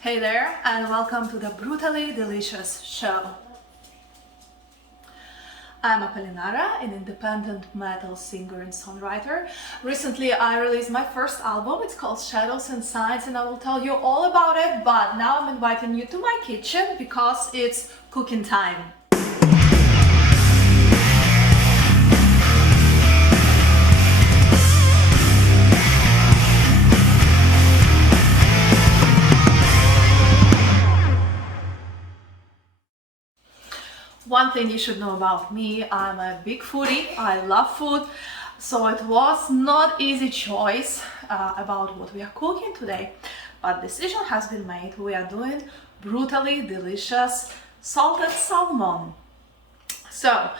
Hey there, and welcome to the Brutally Delicious show. I'm Apolinara, an independent metal singer and songwriter. Recently I released my first album. It's called Shadows and Signs, and I will tell you all about it, but now I'm inviting you to my kitchen because it's cooking time. One thing you should know about me, I'm a big foodie, I love food, so it was not easy choice about what we are cooking today, but decision has been made. We are doing brutally delicious salted salmon. So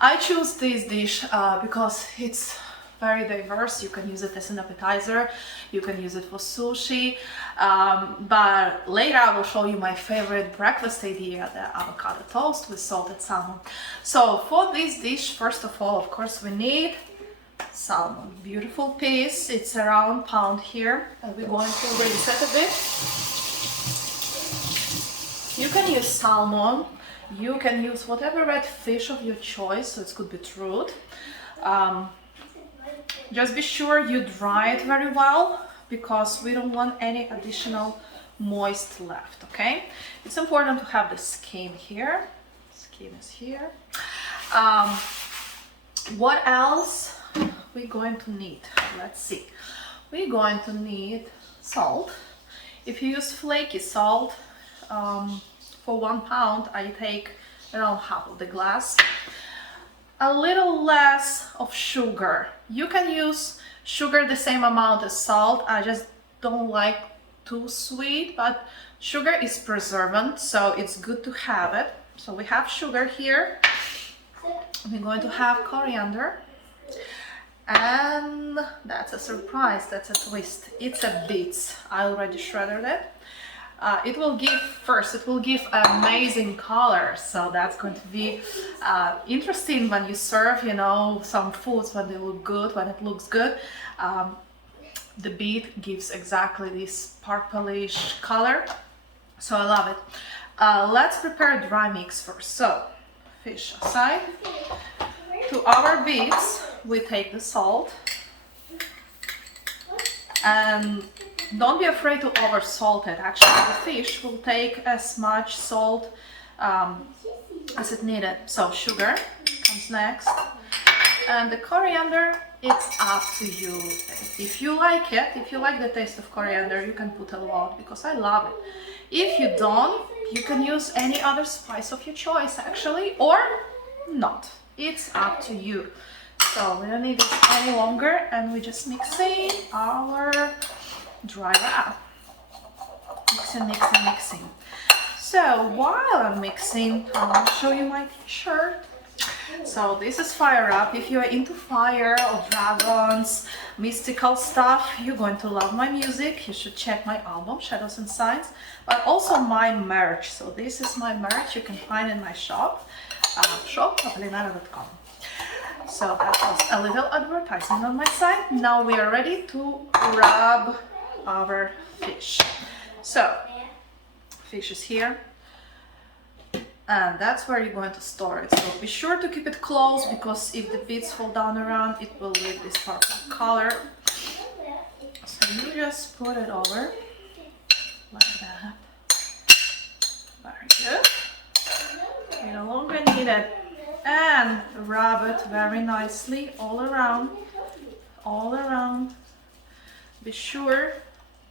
I choose this dish because it's very diverse. You can use it as an appetizer, you can use it for sushi, but later I will show you my favorite breakfast idea, the avocado toast with salted salmon. So for this dish, first of all, of course, we need salmon. Beautiful piece, it's around pound here, and we're going to rinse it a bit. You can use salmon, you can use whatever red fish of your choice, so it could be trout. Just be sure you dry it very well because we don't want any additional moist left, okay? It's important to have the skin here. Skin is here. What else we're going to need? Let's see. We're going to need salt. If you use flaky salt, for 1 pound, I take around half of the glass. A little less of sugar. You can use sugar the same amount as salt. I just don't like too sweet, but sugar is preservant, so it's good to have it. So we have sugar here. We're going to have coriander, and that's a surprise, that's a twist. It's a beets. I already shredded it. It will give amazing color, so that's going to be interesting when you serve, you know, some foods when they look good, when it looks good. The beet gives exactly this purplish color, so I love it. Let's prepare a dry mix first. So fish aside. To our beets we take the salt, and don't be afraid to over salt it. Actually, the fish will take as much salt as it needed. So sugar comes next, and the coriander, it's up to you. If you like it, if you like the taste of coriander, you can put a lot because I love it. If you don't, you can use any other spice of your choice actually, or not. It's up to you. So we don't need this any longer, and we just mixing our dry wrap. Mixing. So while I'm mixing, I'll show you my t-shirt. So this is Fire Up. If you are into fire or dragons, mystical stuff, you're going to love my music. You should check my album, Shadows and Signs, but also my merch. So this is my merch you can find in my shop, apolinara.com. So that was a little advertisement on my side. Now we are ready to rub our fish. So fish is here, and that's where you're going to store it. So be sure to keep it close, because if the beets fall down around, it will leave this purple color. So you just put it over like that. Very good. You no longer need it, and rub it very nicely all around. Be sure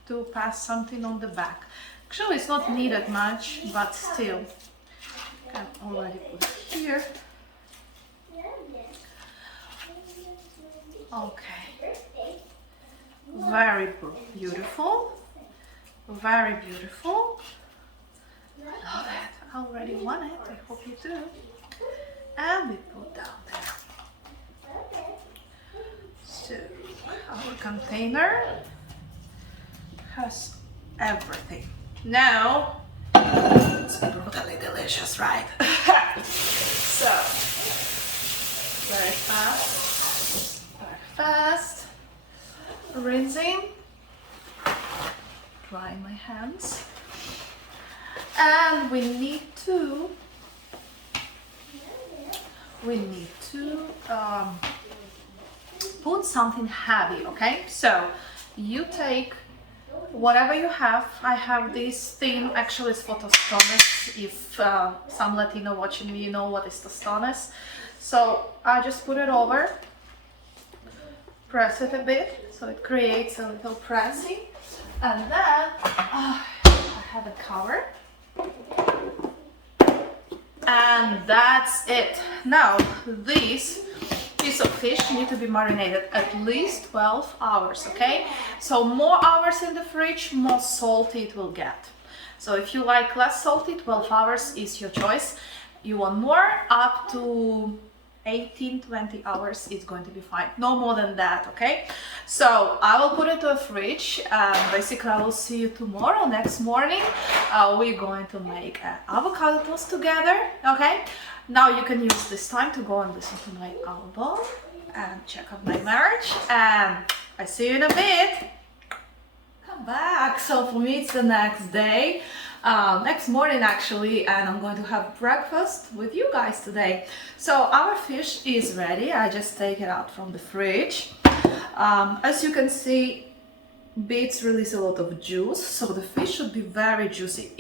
to pass something on the back. Actually, it's not needed much, but still, you can already put it here. Okay, very beautiful, very beautiful. I love it. I already want it. I hope you do. And we put down there. So our container has everything. Now it's brutally delicious, right? So very fast rinsing, drying my hands. And we need to put something heavy, okay? So you take whatever you have. I have this thin, actually it's for tostones. If some Latino watching me, you know what is tostones. So I just put it over, press it a bit so it creates a little pressing, and then I have it covered, and that's it. Now this piece of fish need to be marinated at least 12 hours, okay? So more hours in the fridge, more salty it will get. So if you like less salty, 12 hours is your choice. You want more, up to 18-20 hours is going to be fine, no more than that, okay? So I will put it to a fridge, and basically I will see you tomorrow. Next morning we're going to make an avocado toast together, okay? Now you can use this time to go and listen to my album and check out my merch, and I see you in a bit. Come back. So for me it's the next day, next morning actually, and I'm going to have breakfast with you guys today. So our fish is ready. I just take it out from the fridge. As you can see, beets release a lot of juice, so the fish should be very juicy.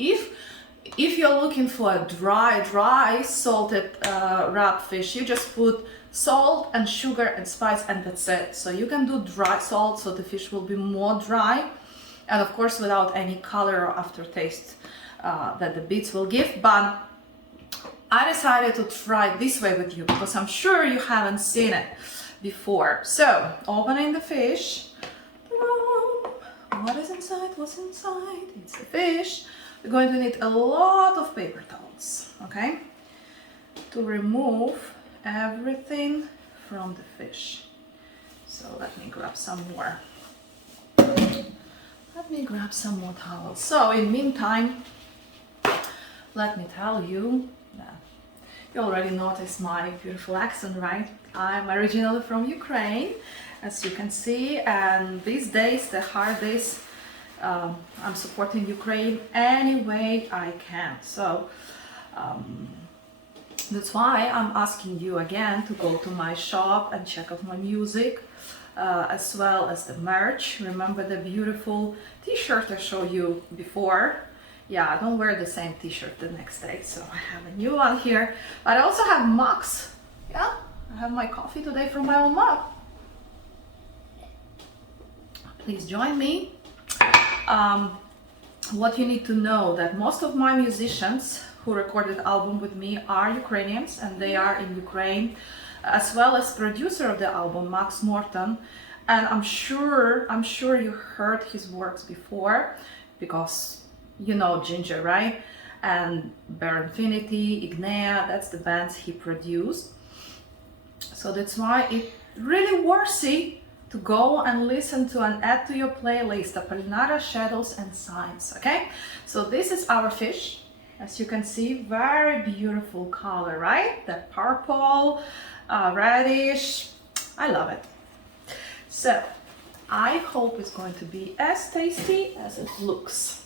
If you're looking for a dry salted wrap fish, you just put salt and sugar and spice, and that's it. So you can do dry salt, so the fish will be more dry, and of course without any color or aftertaste that the beets will give. But I decided to try this way with you because I'm sure you haven't seen it before. So opening the fish, what is inside? What's inside? It's the fish. We're going to need a lot of paper towels, okay, to remove everything from the fish. So let me grab some more. Let me grab some more towels. So in meantime, let me tell you that you already noticed my beautiful accent, right? I'm originally from Ukraine, as you can see, and these days, the hard days, I'm supporting Ukraine any way I can. So that's why I'm asking you again to go to my shop and check out my music, as well as the merch. Remember the beautiful t-shirt I showed you before? Yeah, I don't wear the same t-shirt the next day, so I have a new one here. But I also have mugs. Yeah, I have my coffee today from my own mug. Please join me. What you need to know, that most of my musicians who recorded album with me are Ukrainians, and they are in Ukraine, as well as producer of the album, Max Morton. And I'm sure you heard his works before, because you know Ginger, right? And Bare Infinity, Ignea, that's the bands he produced. So that's why it's really worthy to go and listen to and add to your playlist Apolinara Shadows and Signs, okay? So this is our fish. As you can see, very beautiful color, right? That purple, reddish, I love it. So I hope it's going to be as tasty as it looks.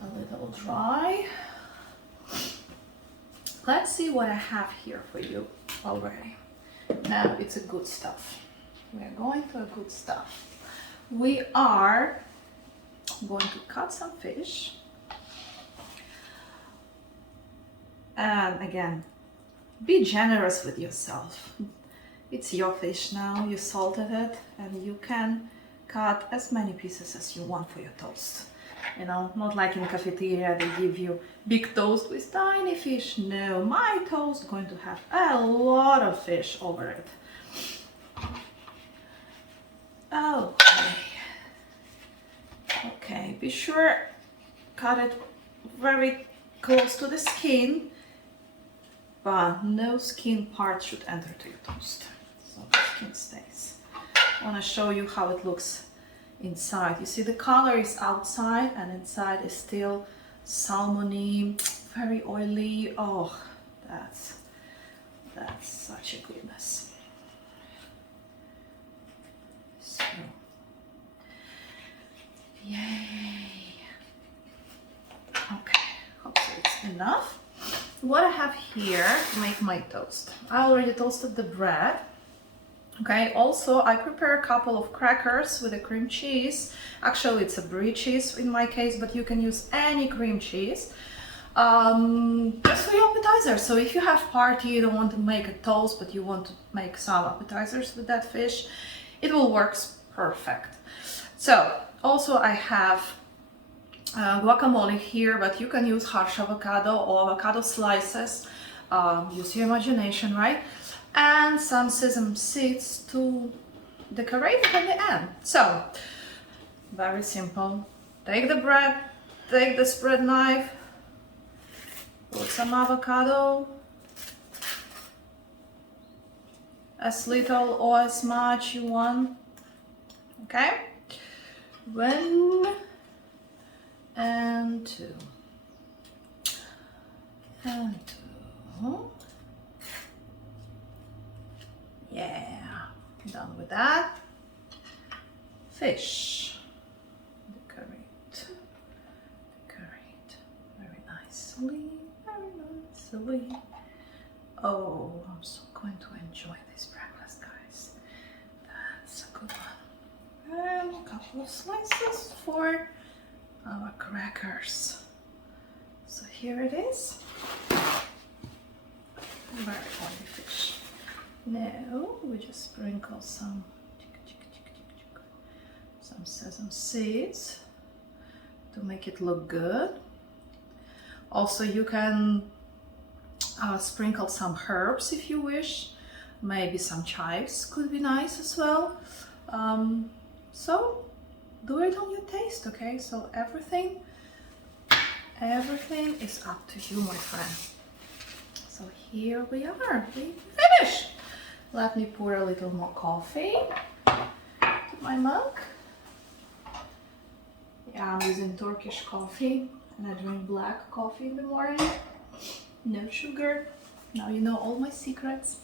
A little dry. Let's see what I have here for you already. Now it's a good stuff. We are going to a good stuff. We are going to cut some fish. And again, be generous with yourself. It's your fish now, you salted it, and you can cut as many pieces as you want for your toast. You know, not like in cafeteria, they give you big toast with tiny fish. No, my toast is going to have a lot of fish over it. Okay. Okay, be sure cut it very close to the skin, but no skin part should enter to your toast. So the skin stays. I want to show you how it looks inside. You see the color is outside, and inside is still salmony, very oily. Oh, that's such a goodness. So, yay. enough. What I have here to make my toast. I already toasted the bread. Okay, also I prepare a couple of crackers with a cream cheese. Actually, it's a brie cheese in my case, but you can use any cream cheese. Just for your appetizer. So if you have party, you don't want to make a toast, but you want to make some appetizers with that fish, it will work perfect. So also I have guacamole here, but you can use harsh avocado or avocado slices. Use your imagination, right? And some sesame seeds to decorate it at the end. So, very simple. Take the bread, take the spread knife, put some avocado, as little or as much you want. Okay? 1 and 2 and 2. Yeah, done with that. Fish. Decorate. Decorate. Very nicely. Very nicely. Oh, I'm so going to enjoy this breakfast, guys. That's a good one. And a couple of slices for our crackers. So here it is. Very oily fish. Now we just sprinkle some sesame seeds to make it look good. Also, you can sprinkle some herbs if you wish. Maybe some chives could be nice as well. So do it on your taste, okay? So everything is up to you, my friend. So here we are, we finished. Let me pour a little more coffee to my mug. Yeah, I'm using Turkish coffee and I drink black coffee in the morning. No sugar. Now you know all my secrets.